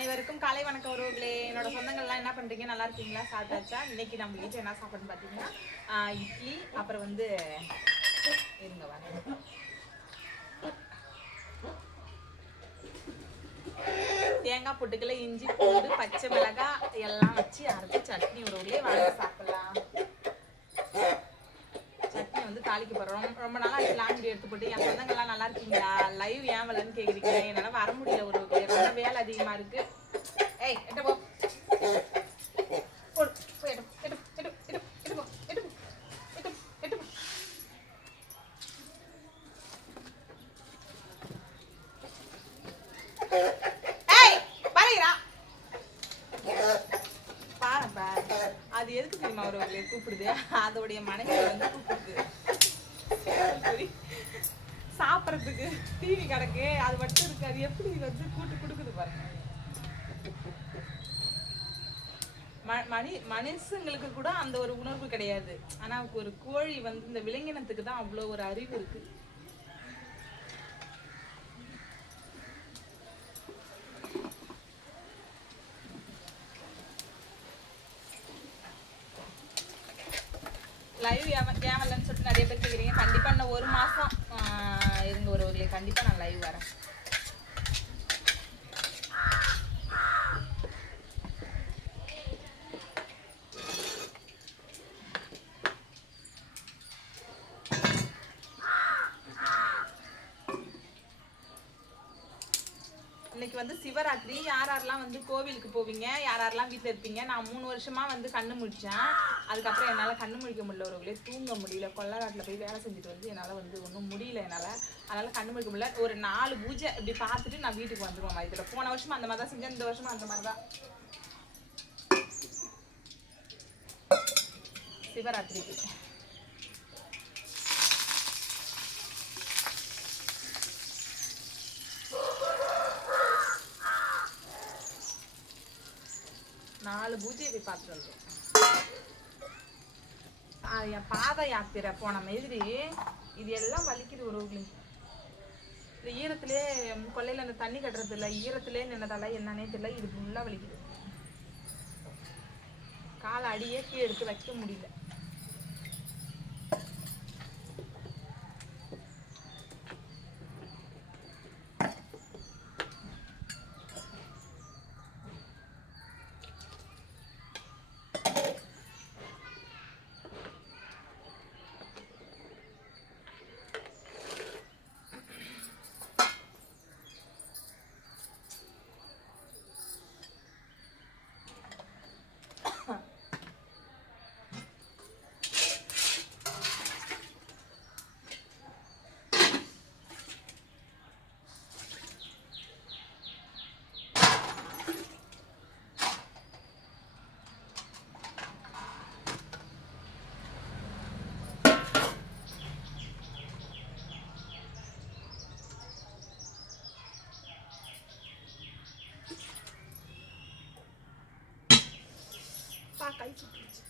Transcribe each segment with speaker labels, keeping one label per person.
Speaker 1: அனைவருக்கும் காலை வணக்கம் உறவுகளே. என்னோட சொந்தங்கள்லாம் என்ன பண்றீங்க? நல்லா இருக்கீங்களா? சாப்பிட்டாச்சா? இன்னைக்கு நம்ம வீட்டில் என்ன சாப்பாடுன்னு பார்த்தீங்கன்னா இட்லி அப்புறம் வந்து இருங்க வாங்க. தேங்காய் பொட்டுக்கல இஞ்சி பூண்டு பச்சை மிளகாய் எல்லாம் வச்சு அரைச்சி சட்னி உறவுகளே வாங்க சாப்பிடலாம். சட்னி வந்து தாளிக்க போறோம். ரொம்ப ரொம்ப நாளா லாங் எடுத்து போட்டு என் சொந்தங்கள்லாம் நல்லா இருக்கீங்களா? லைவ் ஏன் வரலன்னு கேக்குறீங்க? என்னால வர முடியல ஒரு ரொம்ப வேலை அதிகமா இருக்கு. ஏய் எட்ட போ. அது எதுக்கு தெரியுமா அவர்களை கூப்பிடுது? அதோடைய மனைவி வந்து கூப்பிடுது. சரி. சாப்பிட்றதுக்கு டிவி கிடக்கு அது மட்டும் இருக்கு. அது எப்படி வந்து கூட்டு கொடுக்குது பாருங்க. ம- மனி மனுஷங்களுக்கு கூட அந்த ஒரு உணர்வு கிடையாது. ஆனா ஒரு கோழி வந்து இந்த விலங்கினத்துக்கு தான் அவ்வளோ ஒரு அறிவு இருக்கு. லைவ் கேமலன்னு சொல்லிட்டு நிறைய பேர் கேட்குறீங்க கண்டிப்பா இன்னும் ஒரு மாசம் ஆஹ், இருங்க ஒரு ஒரு கண்டிப்பா நான் லைவ் வரேன் இன்னைக்கு வந்து சிவராத்திரி. யார் யாரெல்லாம் வந்து கோவிலுக்கு போவீங்க? யார் யாரெல்லாம் வீட்டில் இருப்பீங்க? நான் மூணு வருஷமா வந்து கண்ணு முழிச்சேன். அதுக்கப்புறம் என்னால் கண்ணு முழிக்க முடியல ஒருவங்களே தூங்க முடியல. கொள்ளநாட்டில் போய் வேலை செஞ்சுட்டு வந்து என்னால் வந்து ஒன்றும் முடியல என்னால். அதனால் கண்ணு முழிக்க முடியல. ஒரு நாலு பூஜை இப்படி பார்த்துட்டு நான் வீட்டுக்கு வந்துருவேன் இதில் போன வருஷமா அந்த மாதிரி தான் செஞ்சேன். இந்த வருஷமா அந்த மாதிரி தான் சிவராத்திரிக்கு. நாலு பூஜையை போய் பார்த்துட்டு வந்தோம் என் பாத யாத்திரை போன மாதிரி இது எல்லாம் வலிக்குது உறவுகளே. இந்த ஈரத்திலே கொல்லையில அந்த தண்ணி கட்டுறது இல்லை ஈரத்திலே நின்னதால என்னன்னே தெரியல இது ஃபுல்லாக வலிக்குது. காலை அடியே கீழே எடுத்து வைக்க முடியல. பா கை சுட்டுருச்சு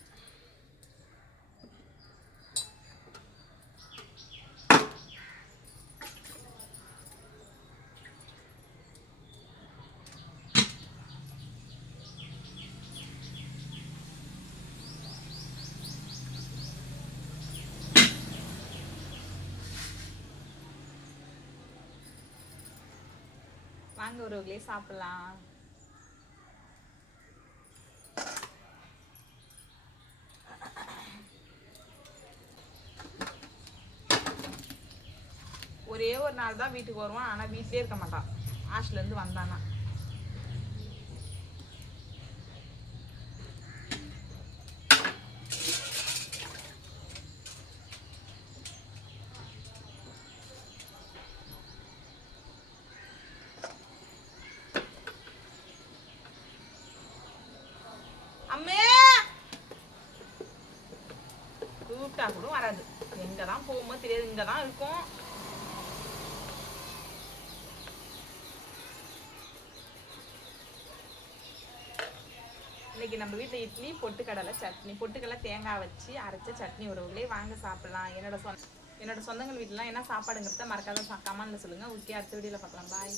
Speaker 1: வாங்க ஒருவர்களே சாப்பிடலாம் ஒரே ஒரு நாள் தான் வீட்டுக்கு வருவான். ஆனா வீட்லேயே இருக்க மாட்டான். ஹாஸ்டல்ல இருந்து வந்தானா. அம்மே! கூப்பிட்டா கூட வராது. எங்கதான் போகுமோ தெரியாது. இங்கதான் இருக்கும். இன்னைக்கு நம்ம வீட்டில் இட்லி பொட்டுக்கடலை சட்னி. பொட்டுக்கடலை தேங்காய் வச்சு அரைச்ச சட்னி உறவுகளே வாங்க சாப்பிடலாம். என்னோட சொந்த என்னோட சொந்தங்கள் வீட்டிலாம் என்ன சாப்பாடுங்கிறத மறக்காத கமெண்ட்ல சொல்லுங்க. ஓகே அடுத்த வீடியோவில் பார்க்கலாம். பாய்